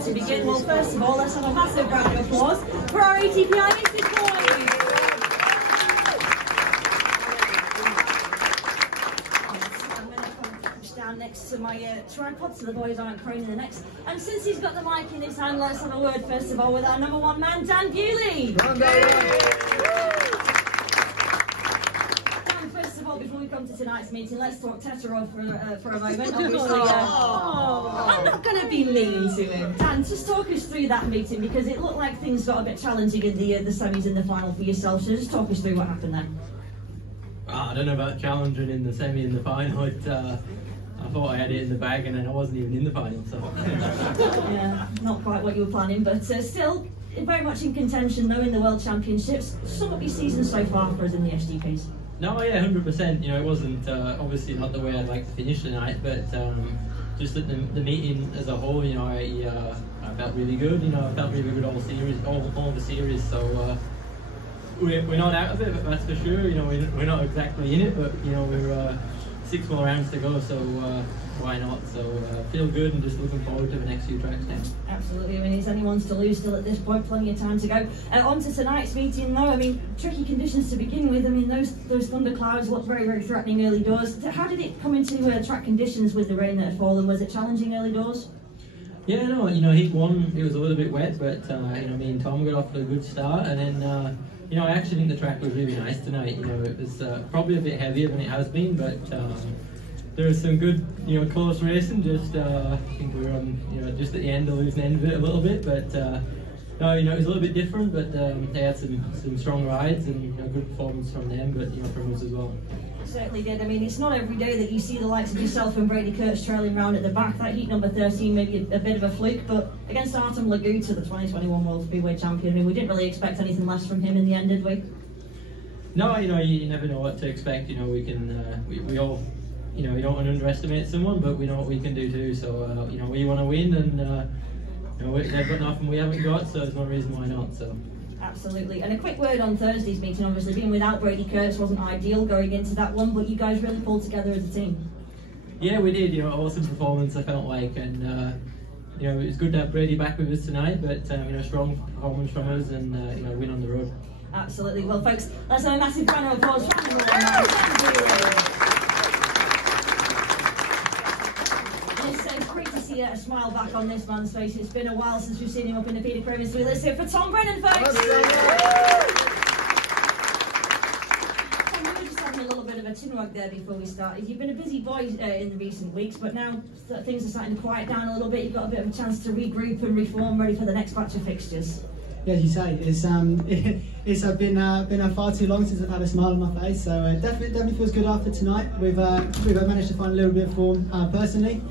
where to begin. Well, first of all, let's have a massive round of applause for our ATPI Aces boys. I'm going to push down next to my tripod so the boys aren't craning the necks. And since he's got the mic in his hand, let's have a word first of all with our #1 man, Dan Bewley. Before we come to tonight's meeting, let's talk Tetarod for a moment. Obviously, I'm not going to be mean to him. Dan, just talk us through that meeting, because it looked like things got a bit challenging in the semis and the final for yourself. So just talk us through what happened there. I don't know about challenging in the semi and the final. I thought I had it in the bag, and then I wasn't even in the final. So yeah, not quite what you were planning, but still very much in contention, though, in the World Championships. Sum up your season so far for us in the SGPs. No, yeah, 100%. You know, it wasn't obviously not the way I'd like to finish the night, but just at the meeting as a whole, you know, I felt really good. You know, I felt really good all the series. So we're not out of it, that's for sure. You know, we're not exactly in it, but you know, we're 6 more rounds to go, so why not? So feel good and just looking forward to the next few tracks now. Absolutely. I mean, it's anyone's to lose still at this point. Plenty of time to go. On to tonight's meeting, though. I mean, tricky conditions to begin with. I mean, those thunderclouds looked very, very threatening early doors. How did it come into track conditions with the rain that had fallen? Was it challenging early doors? Yeah, no, you know, heat 1, it was a little bit wet, but you know, me and Tom got off to a good start, and then you know, I actually think the track was really nice tonight. You know, it was probably a bit heavier than it has been, but there was some good, you know, close racing. Just I think we were on, you know, just at the end, the losing end of it a little bit, but no, you know, it was a little bit different. But they had some strong rides and, you know, good performance from them, but you know, from us as well. Certainly did. I mean, it's not every day that you see the likes of yourself and Brady Kurtz trailing round at the back. That heat number 13, maybe a bit of a fluke, but against Artem Laguta, the 2021 World Speedway Champion, I mean, we didn't really expect anything less from him in the end, did we? No, you know, you never know what to expect. You know, we can, we all, you know, we don't want to underestimate someone, but we know what we can do too. So, you know, we want to win, and you know, they've got nothing we haven't got, so there's no reason why not. So. Absolutely. And a quick word on Thursday's meeting. Obviously, being without Brady Kurtz wasn't ideal going into that one, but you guys really pulled together as a team. Yeah, we did. You know, awesome performance, I felt like, and you know, it was good to have Brady back with us tonight. But you know, strong performance from us, and you know, win on the road. Absolutely. Well, folks, let's have a massive round of applause. It's great to see a smile back on this man's face. It's been a while since we've seen him up in the Peter Craven's wheel. Let's hear for Tom Brennan, folks. Tom, we were just having a little bit of a tin rug there before we started. You've been a busy boy in the recent weeks, but now things are starting to quiet down a little bit. You've got a bit of a chance to regroup and reform, ready for the next batch of fixtures. Yeah, as you say, it's been far too long since I've had a smile on my face. So definitely feels good after tonight. We've managed to find a little bit of form personally.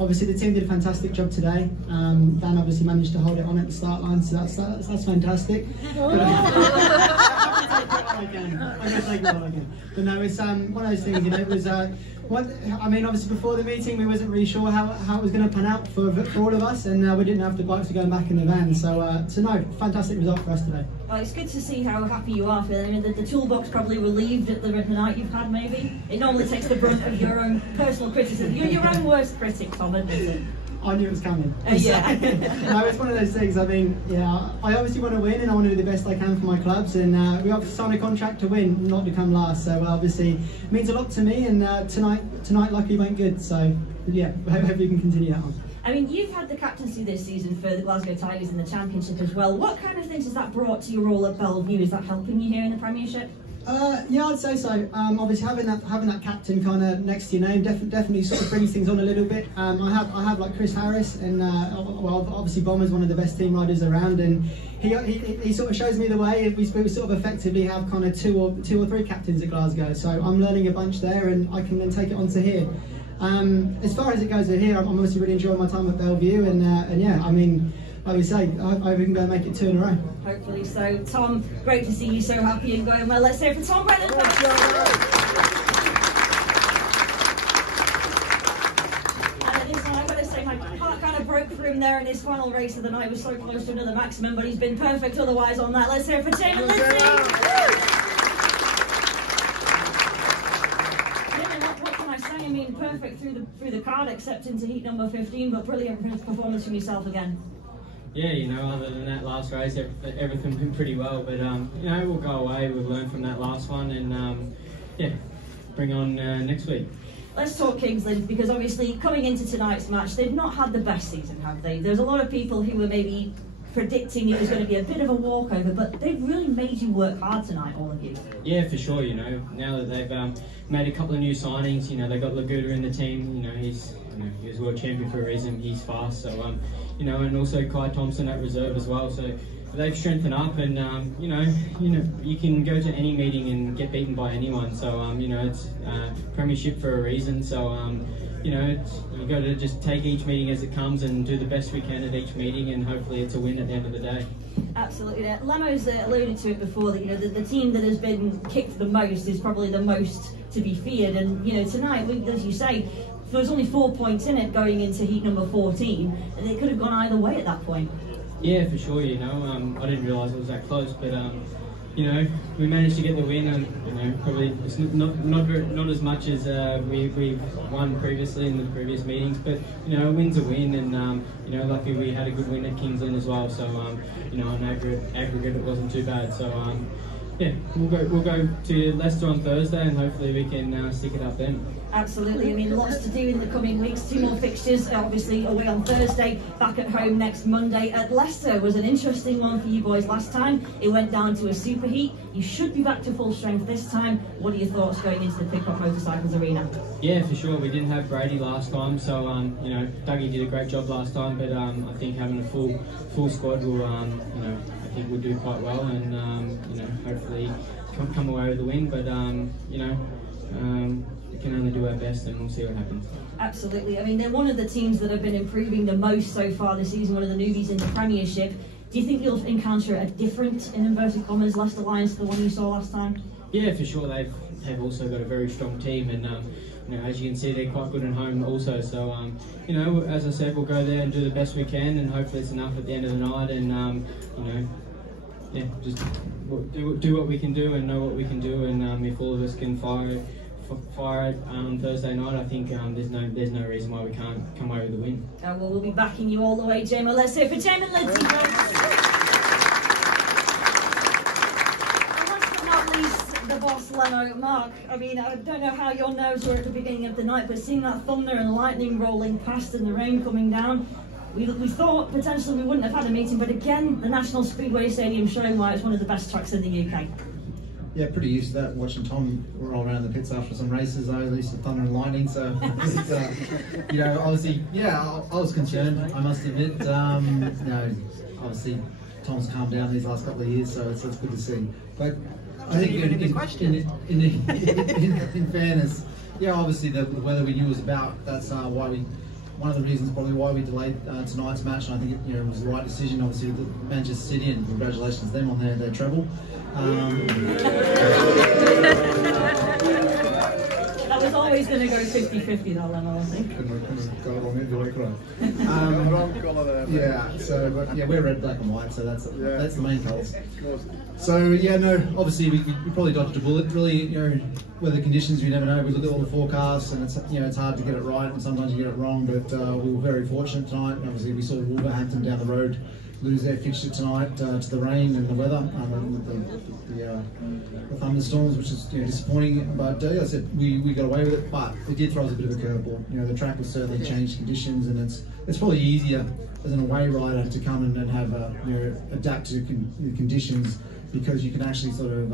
Obviously, the team did a fantastic job today. Dan obviously managed to hold it on at the start line, so that's fantastic. I'm going to take it all again. But no, it's one of those things. You know, it was. I mean, obviously before the meeting, we wasn't really sure how it was going to pan out for all of us, and we didn't have the bikes to go back in the van. So no, fantastic result for us today. Well, it's good to see how happy you are feeling. I mean, the toolbox probably relieved at the night you've had, maybe. It normally takes the brunt of your own personal criticism. You're your own worst critic, Tom, isn't it? I knew it was coming. Yeah. No, it's one of those things. I mean, yeah, I obviously want to win, and I want to do the best I can for my clubs. And we obviously signed a contract to win, not to come last. So obviously, it means a lot to me. And tonight, luckily went good. So yeah, I hope we can continue that on. I mean, you've had the captaincy this season for the Glasgow Tigers in the Championship as well. What kind of things has that brought to your role at Belle Vue? Is that helping you here in the Premiership? Yeah, I'd say so. Obviously, having that captain kind of next to your name definitely sort of brings things on a little bit. I have like Chris Harris, and well, obviously Bomber's one of the best team riders around, and he sort of shows me the way. We sort of effectively have kind of two or three captains at Glasgow, so I'm learning a bunch there, and I can then take it on to here. As far as it goes to here, I'm obviously really enjoying my time at Belle Vue, and yeah, I mean, like we say, I hope we can go and make it 2 in a row. Hopefully so. Tom, great to see you so happy and going well. Let's hear for Tom Brennan. And at this one, I've got to say, my heart kind of broke for him there in his final race of the night. He was so close to another maximum, but he's been perfect otherwise on that. Let's hear for Tim and Lindsay. What can I say? I mean, perfect through the card, except into heat number 15, but brilliant performance from yourself again. Yeah, you know, other than that last race, everything went pretty well. But you know, we'll go away. We've learned from that last one, and yeah, bring on next week. Let's talk Kings, Lynn, because obviously coming into tonight's match, they've not had the best season, have they? There's a lot of people who were maybe predicting it was going to be a bit of a walkover, but they've really made you work hard tonight, all of you. Yeah, for sure. You know, now that they've made a couple of new signings, you know, they got Laguda in the team. You know, he was world champion for a reason. He's fast, so you know, and also Kai Thompson at reserve as well. So they've strengthened up, and you know, you can go to any meeting and get beaten by anyone. So you know, it's premiership for a reason. So you know, you got to just take each meeting as it comes and do the best we can at each meeting, and hopefully it's a win at the end of the day. Absolutely. Lemo's alluded to it before that, you know, the team that has been kicked the most is probably the most to be feared, and you know, tonight, as you say, there was only 4 points in it going into heat number 14, and it could have gone either way at that point. Yeah, for sure. You know, I didn't realise it was that close, but you know, we managed to get the win, and you know, probably it's not as much as we've won previously in the previous meetings, but you know, a win's a win, and you know, luckily we had a good win at Kings Lynn as well. So you know, on aggregate it wasn't too bad. So yeah, we'll go to Leicester on Thursday, and hopefully we can stick it up then. Absolutely. I mean, lots to do in the coming weeks. 2 more fixtures, obviously away on Thursday, back at home next Monday. At Leicester was an interesting one for you boys last time. It went down to a super heat. You should be back to full strength this time. What are your thoughts going into the Pickup Motorcycles Arena? Yeah, for sure. We didn't have Brady last time, so you know, Dougie did a great job last time. But I think having a full squad will, you know, I think we'll do quite well, and you know, hopefully come away with the win. But you know. We can only do our best, and we'll see what happens. Absolutely. I mean, they're one of the teams that have been improving the most so far this season, one of the newbies in the Premiership. Do you think you'll encounter a different, in inverted commas, Leicester Lions to the one you saw last time? Yeah, for sure. They've also got a very strong team, and you know, as you can see, they're quite good at home also. So you know, as I said, we'll go there and do the best we can, and hopefully it's enough at the end of the night, and you know, yeah, just do what we can do and know what we can do, and if all of us can fire on Thursday night, I think there's no reason why we can't come away with the win. Well, we'll be backing you all the way, Jamo. Let's hear it for Jamo and Lindsay. And last but not least, the boss, Leno. Mark, I mean, I don't know how your nerves were at the beginning of the night, but seeing that thunder and lightning rolling past and the rain coming down, we thought potentially we wouldn't have had a meeting, but again, the National Speedway Stadium showing why it's one of the best tracks in the UK. Yeah, pretty used to that, watching Tom roll around the pits after some races, though, at least the thunder and lightning, so, you know, obviously, yeah, I was concerned, I must admit, you know, obviously, Tom's calmed down these last couple of years, so it's good to see. But I think in fairness, yeah, obviously the weather we knew was about, that's why one of the reasons probably why we delayed tonight's match, and I think it was the right decision, obviously, with Manchester City, and congratulations to them on their treble. That was always going to go 50-50 though, Leno, I think. Yeah, so but, yeah, we're red, black and white, so that's the main colours. So yeah, no, obviously we probably dodged a bullet. Really, you know, weather conditions, you never know. We look at all the forecasts, and it's, you know, it's hard to get it right, and sometimes you get it wrong. But we were very fortunate tonight. Obviously, we saw Wolverhampton down the road lose their fixture tonight to the rain and the weather, the thunderstorms, which is, you know, disappointing. But as I said, we got away with it, but it did throw us a bit of a curveball. You know, the track has certainly changed conditions, and it's probably easier as an away rider to come in and have you know, adapt to conditions, because you can actually sort of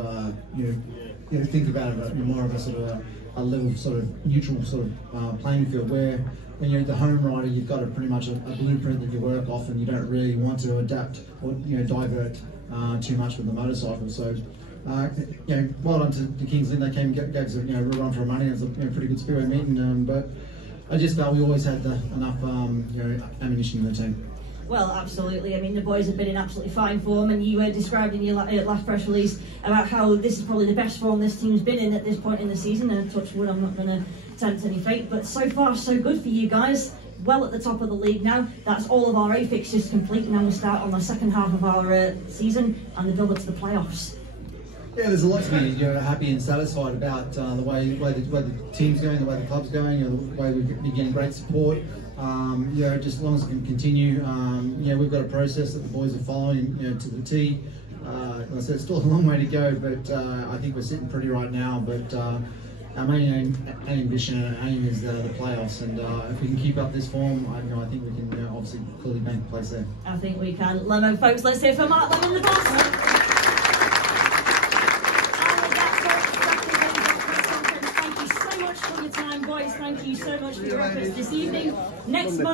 you know, think about it more of a sort of a level, sort of neutral sort of playing field, where when you're the home rider, you've got pretty much a blueprint that you work off, and you don't really want to adapt or, you know, divert too much with the motorcycle. So, you know, well done to Kings Lynn. They came and gave us a, you know, real run for our money. It was a, you know, pretty good speedway meeting, but I just felt we always had enough you know, ammunition in the team. Well, absolutely. I mean, the boys have been in absolutely fine form, and you described in your last press release about how this is probably the best form this team's been in at this point in the season, and touch wood, I'm not going to tempt any fate, but so far so good for you guys. Well at the top of the league now. That's all of our A fixtures complete, and now we start on the second half of our season and the build up to the playoffs. Yeah, there's a lot to be, you know, happy and satisfied about the way the team's going, the way the club's going, you know, the way we're getting great support. Just as long as it can continue. We've got a process that the boys are following, to the T. Like I said, it's still a long way to go, but I think we're sitting pretty right now. But our main ambition and aim is the playoffs, and if we can keep up this form, I think we can obviously clearly make a place there. I think we can. Lemon folks, let's hear from Mark Lemon, the boss. Thank you so much for your time, boys. Thank you so much for your efforts this evening. Next Monday.